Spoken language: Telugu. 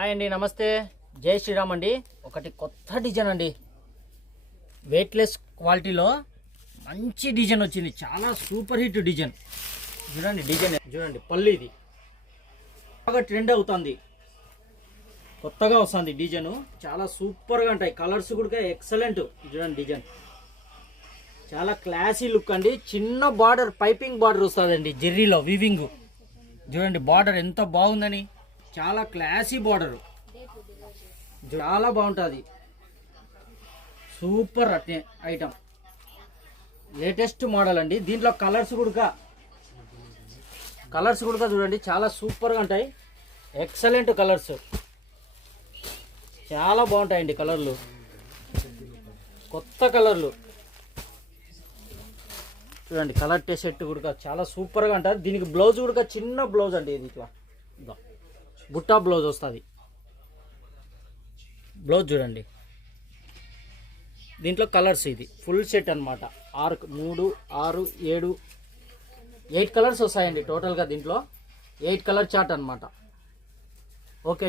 హాయ్ అండి, నమస్తే. జై శ్రీరామ్ అండి. ఒకటి కొత్త డిజైన్ అండి, వెయిట్లెస్ క్వాలిటీలో మంచి డిజైన్ వచ్చింది. చాలా సూపర్ హిట్ డిజైన్. చూడండి డిజైన్ చూడండి, పళ్ళు ఇది బాగా ట్రెండ్ అవుతుంది, కొత్తగా వస్తుంది డిజైన్. చాలా సూపర్గా ఉంటాయి, కలర్స్ కూడా ఎక్సలెంట్. చూడండి డిజైన్ చాలా క్లాసీ లుక్ అండి. చిన్న బార్డర్, పైపింగ్ బార్డర్ వస్తుందండి జెర్రీలో వీవింగ్. చూడండి బార్డర్ ఎంత బాగుందని, చాలా క్లాసీ బార్డర్, చాలా బాగుంటుంది. సూపర్ ఐటమ్, లేటెస్ట్ మోడల్ అండి. దీంట్లో కలర్స్ కూడా చూడండి చాలా సూపర్గా ఉంటాయి, ఎక్సలెంట్ కలర్స్, చాలా బాగుంటాయండి కలర్లు, కొత్త కలర్లు. చూడండి కలర్ టే సెట్ కూడా చాలా సూపర్గా ఉంటుంది. దీనికి బ్లౌజ్ కూడా చిన్న బ్లౌజ్ అండి, ఇది ఇట్లా బుట్టా బ్లౌజ్ వస్తుంది. బ్లౌజ్ చూడండి, దీంట్లో కలర్స్ ఇది ఫుల్ సెట్ అనమాట. 3, 6, 7, 8 కలర్స్ వస్తాయండి టోటల్గా. దీంట్లో 8 కలర్ చార్ట్ అనమాట. ఓకే.